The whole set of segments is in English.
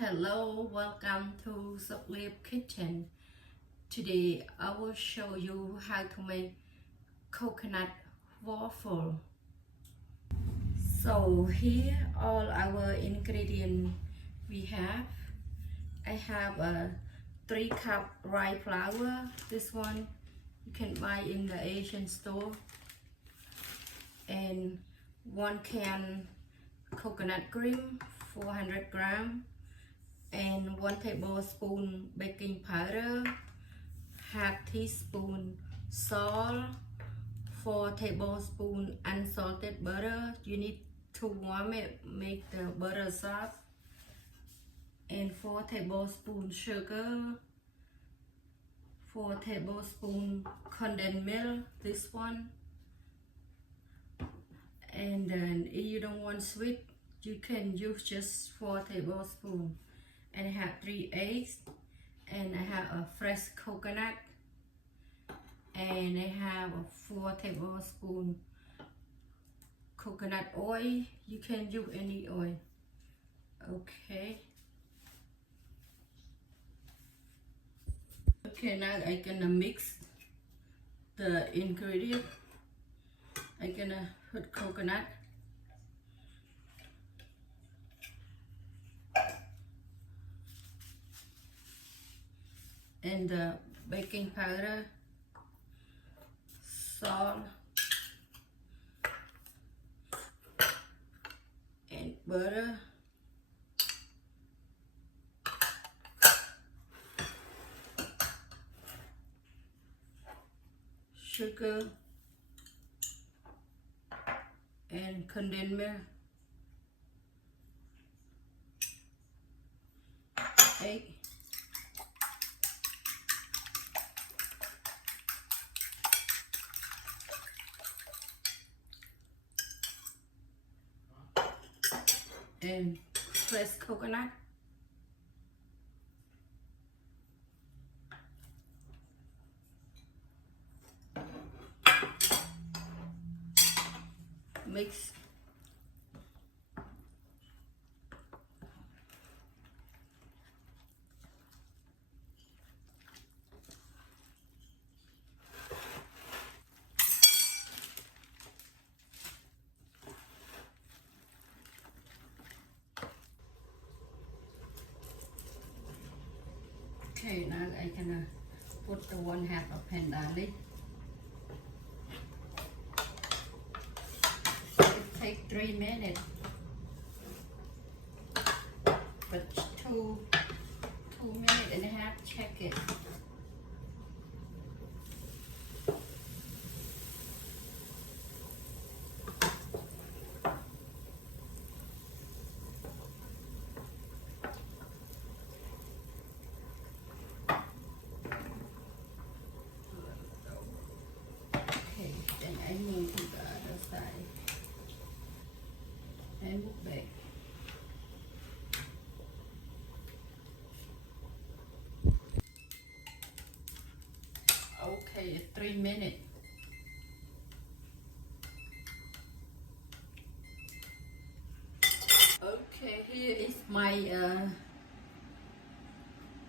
Hello, welcome to Suklip Kitchen. Today I will show you how to make coconut waffle. So here all our ingredients we have. I have a 3-cup rye flour. This one you can buy in the Asian store. And 1 can coconut cream, 400 grams. And 1 tablespoon baking powder, half teaspoon salt, 4 tablespoon unsalted butter. You need to warm it, make the butter soft. And 4 tablespoon sugar, 4 tablespoon condensed milk, this one. And then if you don't want sweet, you can use just 4 tablespoons. And I have 3 eggs, and I have a fresh coconut, and I have a 4 tablespoons coconut oil. You can use any oil. Okay, now I'm gonna mix the ingredient. I'm gonna put coconut, and the baking powder, salt, and butter, sugar, and condensed milk, egg, and fresh coconut. Mix. Okay, now I'm gonna put the 1/2 of pan garlic. It takes 3 minutes, but 2.5 minutes, check it. Okay, then I move to the other side and move back. Okay, 3 minutes. Okay, here is my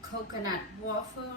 coconut waffle.